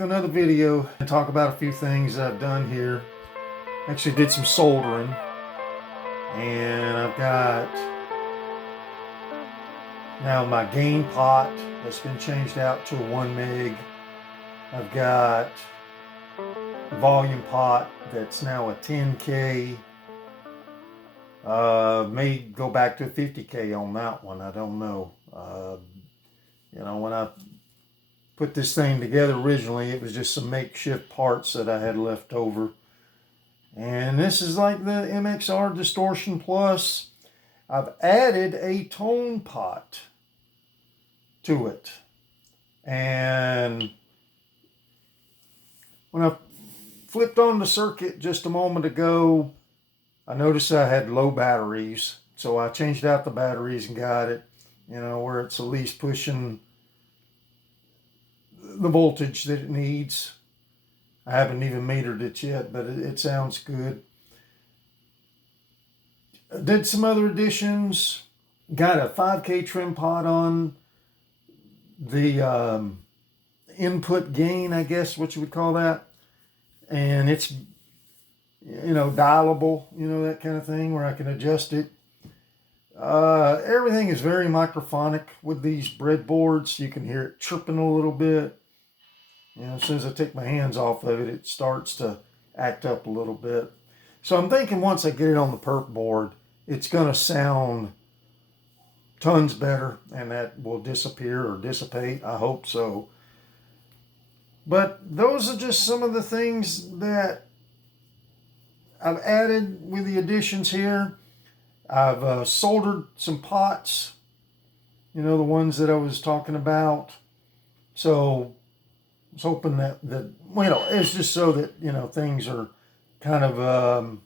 make another video and talk about a few things I've done here. Actually did some soldering, and I've got now my gain pot that's been changed out to a 1 meg. I've got a volume pot that's now a 10K. May go back to 50K on that one. I don't know. When I put this thing together originally, it was just some makeshift parts that I had left over. And this is like the MXR Distortion Plus. I've added a tone pot to it. And when I flipped on the circuit just a moment ago, I noticed I had low batteries. So I changed out the batteries and got it, where it's at least pushing the voltage that it needs. I haven't even metered it yet, but it sounds good. I did some other additions. Got a 5K trim pot on the input gain, I guess what you would call that. And it's, dialable, that kind of thing where I can adjust it. Everything is very microphonic with these breadboards. You can hear it chirping a little bit. As soon as I take my hands off of it, it starts to act up a little bit. So I'm thinking once I get it on the perk board, it's going to sound tons better, and that will disappear or dissipate. I hope so. But those are just some of the things that I've added with the additions here. I've soldered some pots, the ones that I was talking about. So I was hoping that it's just so that, things are kind of,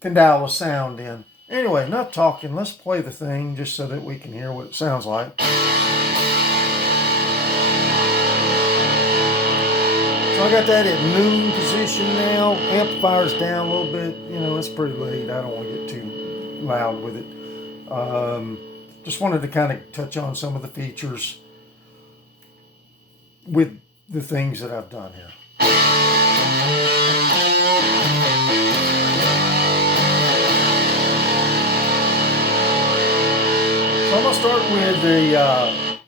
can dial the sound in. Anyway, enough talking. Let's play the thing just so that we can hear what it sounds like. So I got that at noon position now. Amplifier's down a little bit. It's pretty late. I don't want to get too loud with it. Just wanted to kind of touch on some of the features with the things that I've done here. So I'm going to start with the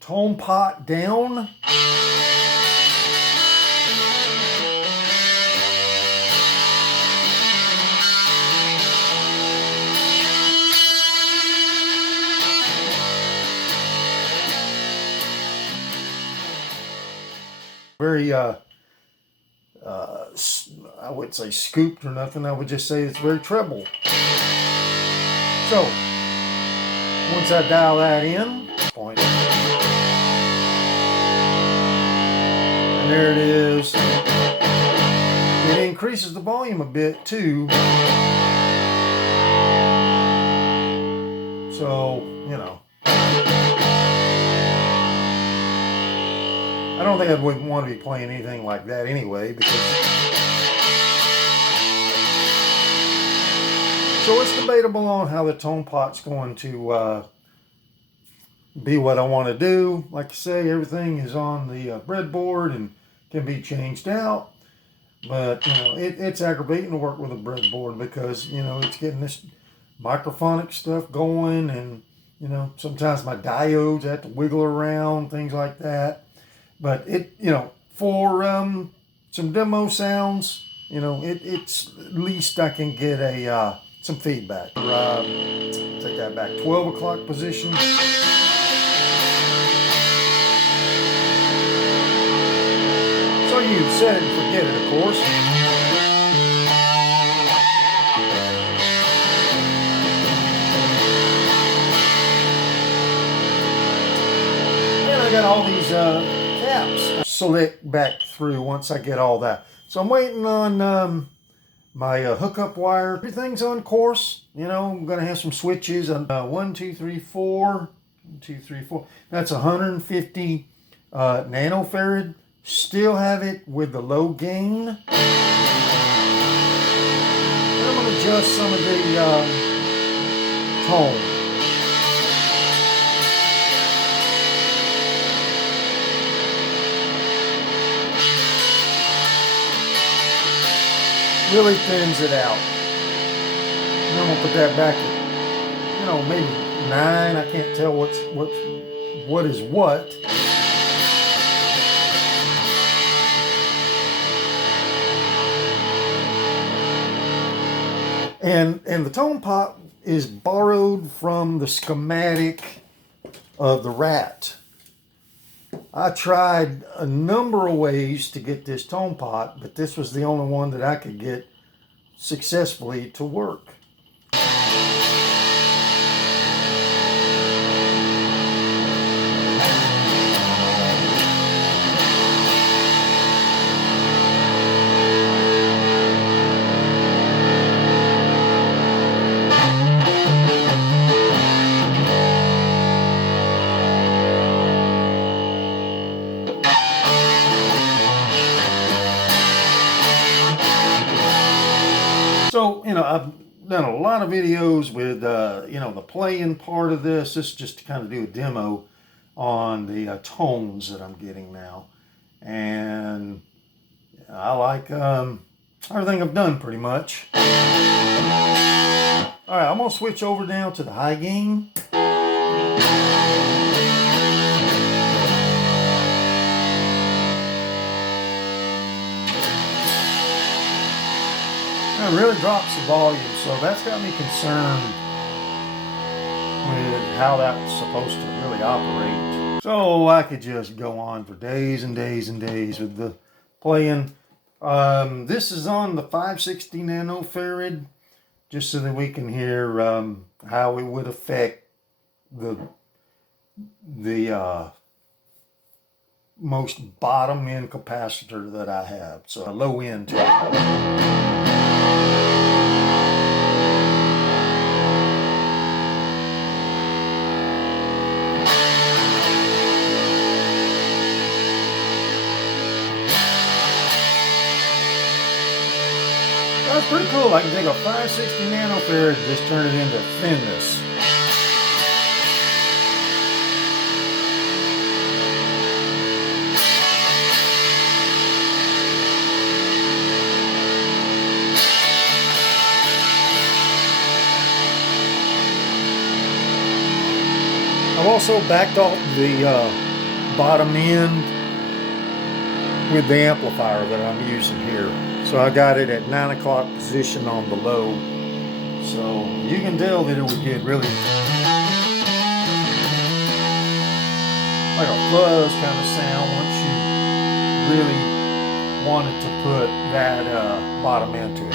tone pot down. Very, I wouldn't say scooped or nothing. I would just say it's very treble. So, once I dial that in, and there it is. It increases the volume a bit too. So, I don't think I would want to be playing anything like that anyway, because so it's debatable on how the tone pot's going to be what I want to do. Like I say, everything is on the breadboard and can be changed out, but it's aggravating to work with a breadboard because it's getting this microphonic stuff going, and sometimes my diodes have to wiggle around, things like that. But for some demo sounds, it's at least I can get a some feedback. Take that back. 12 o'clock position. So you set it and forget it, of course. And I got all these caps. Select back through once I get all that. So I'm waiting on my hookup wire. Everything's on course. I'm going to have some switches. 1, 2, 3, 4. 1, 2, 3, 4. That's 150 nanofarad. Still have it with the low gain. And I'm going to adjust some of the tone. really thins it out. And I'm gonna put that back at, maybe 9. I can't tell what is what. And the tone pot is borrowed from the schematic of the Rat. I tried a number of ways to get this tone pot, but this was the only one that I could get successfully to work. So, I've done a lot of videos with, the playing part of this. This is just to kind of do a demo on the tones that I'm getting now. And I like everything I've done pretty much. All right, I'm going to switch over now to the high gain. It really drops the volume, so that's got me concerned with how that's supposed to really operate. So I could just go on for days and days and days with the playing. This is on the 560 nanofarad, just so that we can hear how it would affect the most bottom end capacitor that I have. So a low end to it. That's pretty cool. I can take a 560 nanofarad and just turn it into thinness. I've also backed off the bottom end with the amplifier that I'm using here. So I got it at 9 o'clock position on the low. So you can tell that it would get really like a fuzz kind of sound once you really wanted to put that bottom end to it.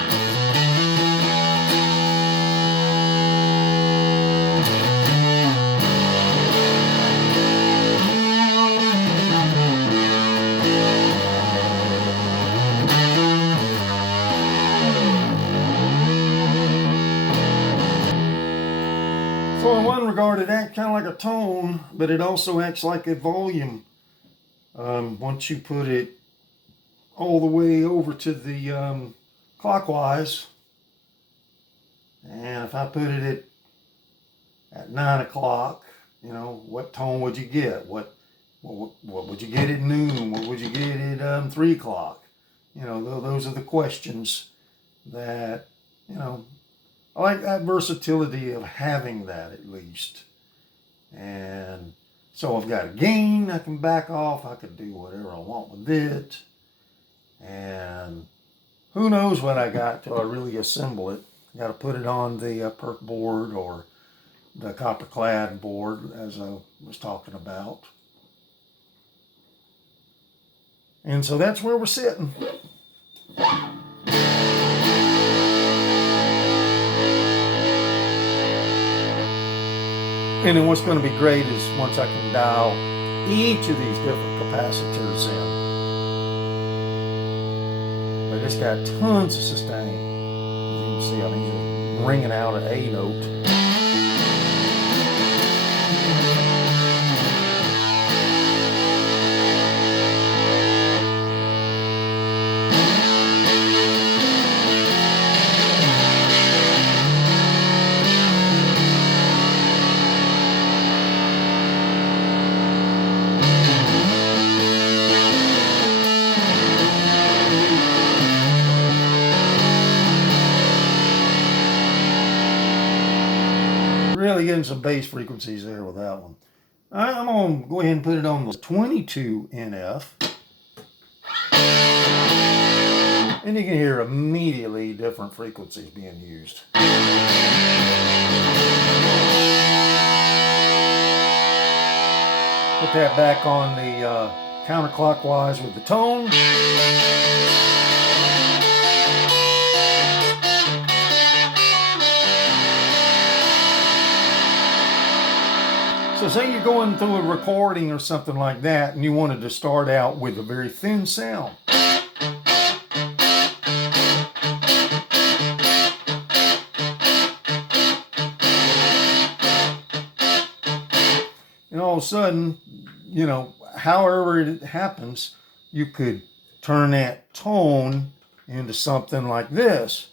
So in one regard, it acts kind of like a tone, but it also acts like a volume. Once you put it all the way over to the clockwise, and if I put it at 9 o'clock, what tone would you get? What would you get at noon? What would you get at 3 o'clock? Those are the questions that, I like that versatility of having that at least. And so I've got a gain I can back off. I can do whatever I want with it. And who knows what I got till I really assemble it. Got to put it on the perk board or the copper clad board as I was talking about. And so that's where we're sitting. And then what's going to be great is once I can dial each of these different capacitors in. But it's got tons of sustain. As you can see, I'm ringing out an A note. getting some bass frequencies there with that one. All right, I'm going to go ahead and put it on the 22 NF. And you can hear immediately different frequencies being used. Put that back on the counterclockwise with the tone. So say you're going through a recording or something like that and you wanted to start out with a very thin sound. And all of a sudden, you know, however it happens, you could turn that tone into something like this.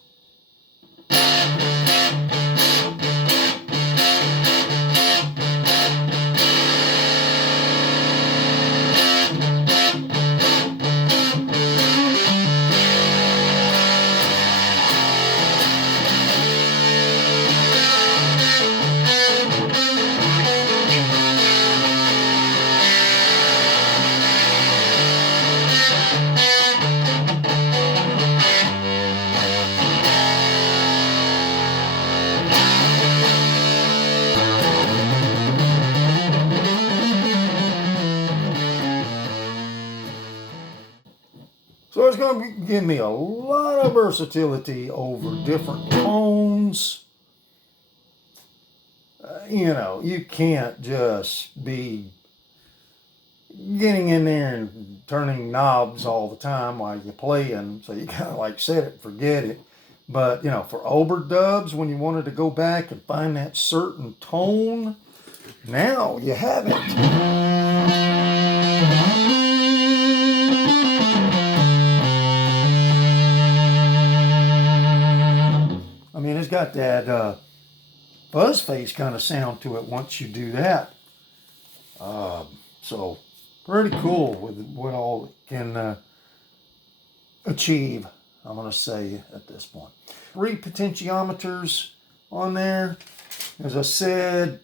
So it's going to give me a lot of versatility over different tones. You know, you can't just be getting in there and turning knobs all the time while you're playing. So you kind of like set it, forget it. But, you know, for overdubs, when you wanted to go back and find that certain tone, now you have it. I mean, it's got that fuzz face kind of sound to it once you do that. So pretty cool with what all it can achieve, I'm going to say at this point. 3 potentiometers on there. As I said,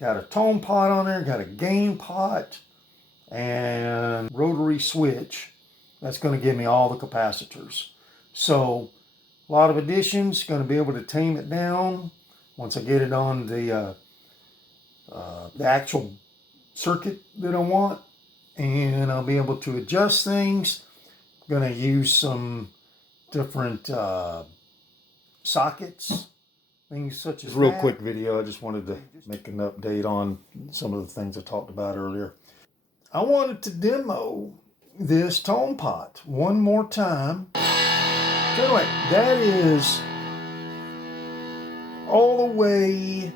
got a tone pot on there, got a gain pot, and rotary switch. That's going to give me all the capacitors. So a lot of additions, going to be able to tame it down once I get it on the actual circuit that I want, and I'll be able to adjust things. I'm going to use some different sockets, things such as real quick video. I just wanted to make an update on some of the things I talked about earlier. I wanted to demo this tone pot one more time. Anyway, that is all the way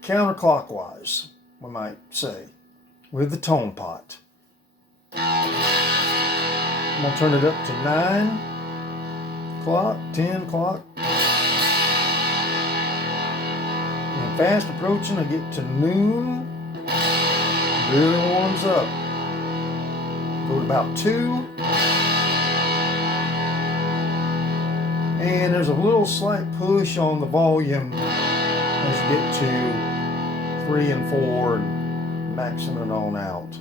counterclockwise, we might say, with the tone pot. I'm going to turn it up to 9 o'clock, 10 o'clock. And fast approaching, I get to noon. Really warms up. Go to about 2. And there's a little slight push on the volume as you get to 3 and 4 and maxing it on out.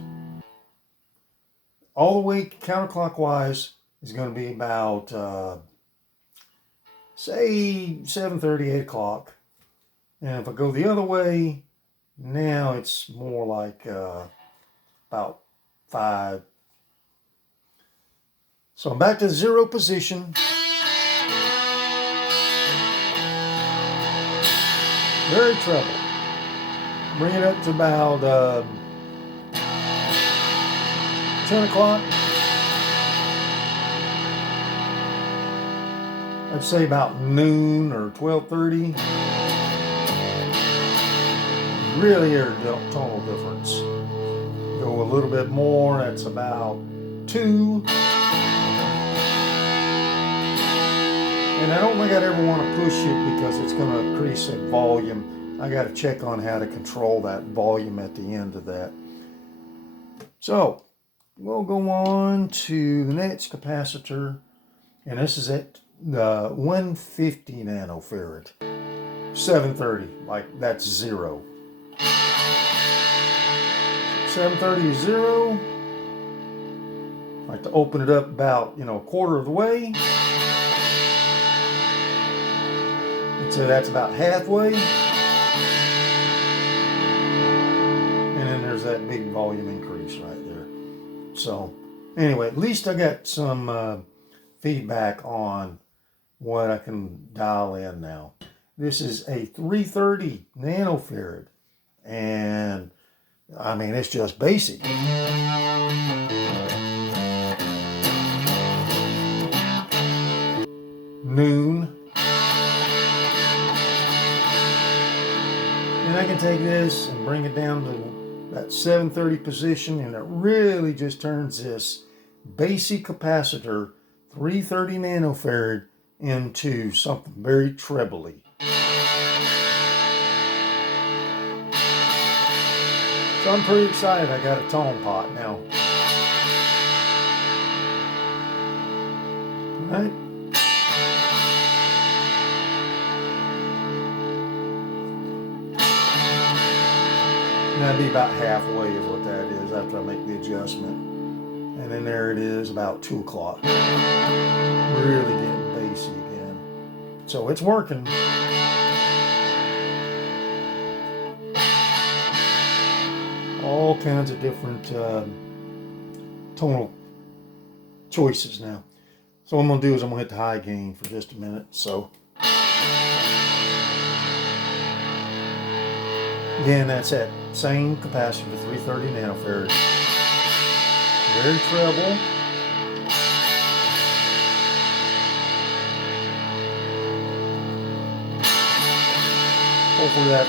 All the way counterclockwise is going to be about, say, 7:30, 8 o'clock. And if I go the other way, now it's more like about 5. So I'm back to 0 position. Very treble. Bring it up to about 10 o'clock. I'd say about noon or 12:30. Really hear a tonal difference. Go a little bit more, that's about 2. And I don't think I'd ever want to push it because it's going to increase the volume. I got to check on how to control that volume at the end of that. So we'll go on to the next capacitor, and this is at 150 nanofarad. 730, like that's 0. 730 is 0. I like to open it up about, a quarter of the way. And so that's about halfway. And then there's that big volume increase right there. So anyway, at least I got some feedback on what I can dial in now. This is a 330 nanofarad, and I mean, it's just basic. Noon. And I can take this and bring it down to that 730 position, and it really just turns this basic capacitor 330 nanofarad into something very trebly. So I'm pretty excited. I got a tone pot now. All right. And that'd be about halfway is what that is after I make the adjustment. And then there it is, about 2 o'clock. Really getting bassy again. So it's working. All kinds of different tonal choices now. So what I'm going to do is I'm going to hit the high gain for just a minute. So again, that's that same capacitor, 330 nanofarad. Very treble. Hopefully that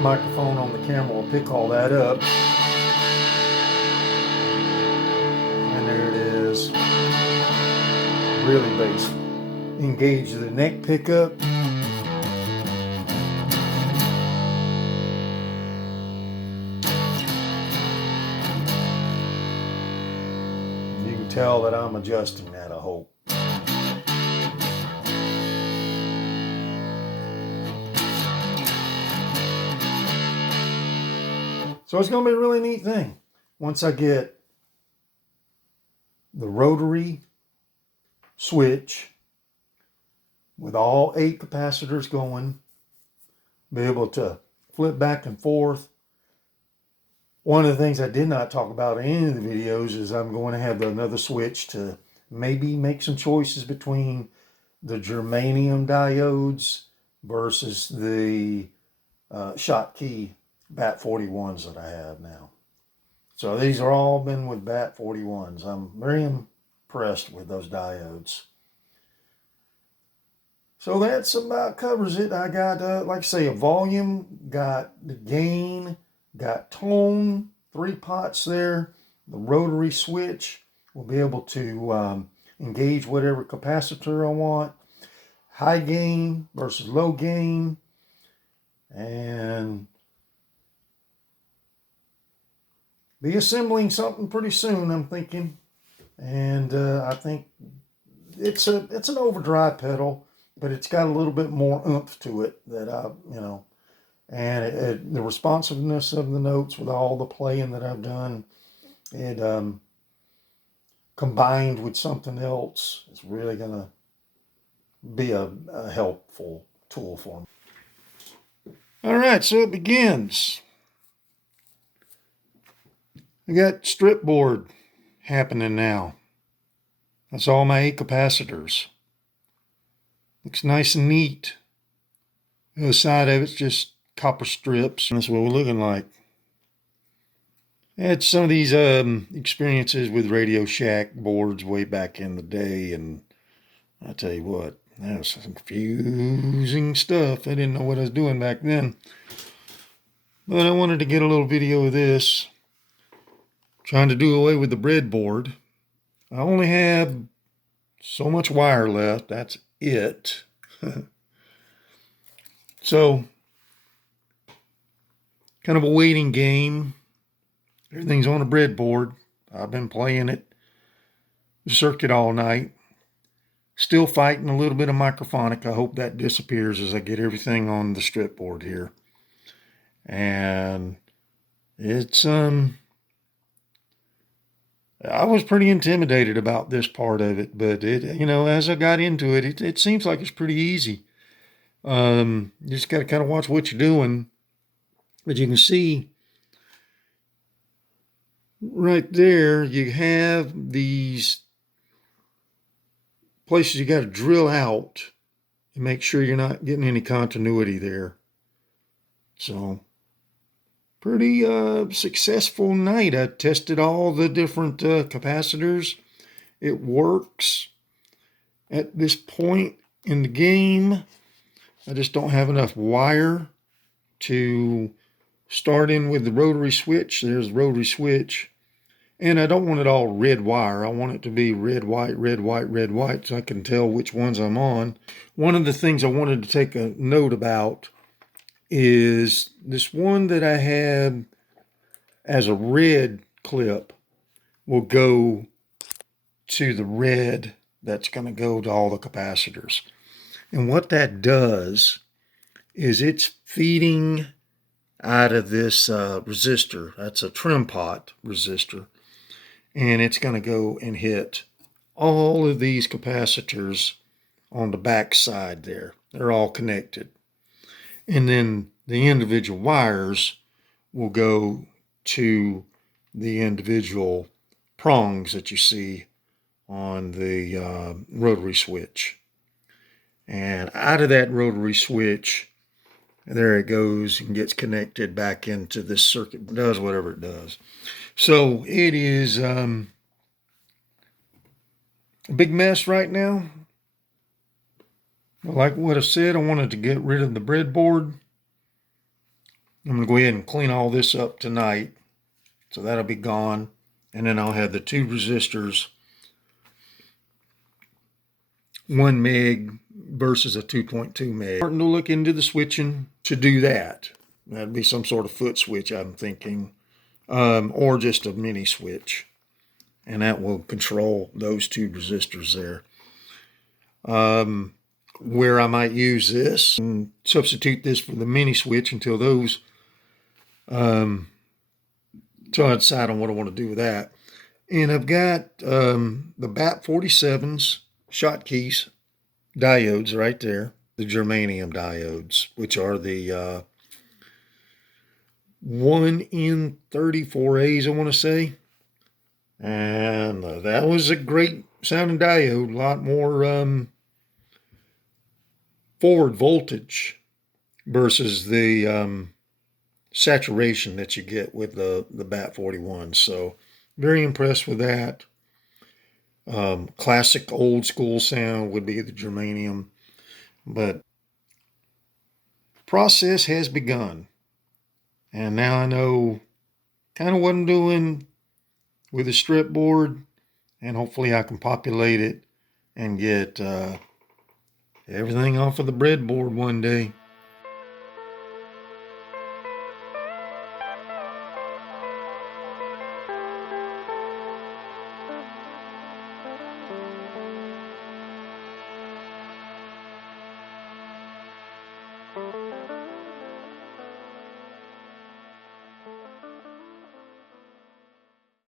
microphone on the camera will pick all that up. And there it is. Really bassy. Engage the neck pickup. You can tell that I'm adjusting that, I hope. So it's going to be a really neat thing. Once I get the rotary switch with all 8 capacitors going, be able to flip back and forth. One of the things I did not talk about in any of the videos is I'm going to have another switch to maybe make some choices between the germanium diodes versus the Schottky BAT 41s that I have now. So these are all been with BAT 41s. I'm very impressed with those diodes. So that's about covers it. I got, like I say, a volume, got the gain, got tone, 3 pots there. The rotary switch will be able to engage whatever capacitor I want. High gain versus low gain. And be assembling something pretty soon, I'm thinking. And I think it's an overdrive pedal, but it's got a little bit more oomph to it that and the responsiveness of the notes with all the playing that I've done, it combined with something else, it's really gonna be a helpful tool for me. All right, so it begins. I got strip board happening now. That's all my 8 capacitors. Looks nice and neat. The other side of it's just copper strips. That's what we're looking like. I had some of these experiences with Radio Shack boards way back in the day, and I tell you what, that was some confusing stuff. I didn't know what I was doing back then. But I wanted to get a little video of this. Trying to do away with the breadboard. I only have so much wire left. That's it. So, kind of a waiting game. Everything's on a breadboard. I've been playing it, the circuit all night. Still fighting a little bit of microphonic. I hope that disappears as I get everything on the strip board here. And it's I was pretty intimidated about this part of it, but as I got into it, it seems like it's pretty easy. You just got to kind of watch what you're doing. But you can see right there, you have these places you got to drill out and make sure you're not getting any continuity there. So pretty successful night. I tested all the different capacitors. It works at this point in the game. I just don't have enough wire to start in with the rotary switch. There's the rotary switch. And I don't want it all red wire. I want it to be red, white, red, white, red, white, so I can tell which ones I'm on. One of the things I wanted to take a note about is this one that I had as a red clip will go to the red that's going to go to all the capacitors. And what that does is it's feeding out of this resistor. That's a trim pot resistor. And it's going to go and hit all of these capacitors on the back side there. They're all connected. And then the individual wires will go to the individual prongs that you see on the rotary switch. And out of that rotary switch, there it goes and gets connected back into this circuit. It does whatever it does. So it is a big mess right now. Like what I said, I wanted to get rid of the breadboard. I'm going to go ahead and clean all this up tonight. So that'll be gone. And then I'll have the two resistors, 1 meg versus a 2.2 meg. Starting to look into the switching to do that. That'd be some sort of foot switch, I'm thinking. Or just a mini switch. And that will control those two resistors there. Where I might use this and substitute this for the mini switch until those so I decide on what I want to do with that. And I've got the BAT47's shotkeys diodes right there, the germanium diodes, which are the 1N34As, I want to say. And that was a great sounding diode, a lot more forward voltage versus the saturation that you get with the BAT41. So very impressed with that. Classic old school sound would be the germanium, but process has begun. And now I know kind of what I'm doing with the strip board, and hopefully I can populate it and get everything off of the breadboard one day.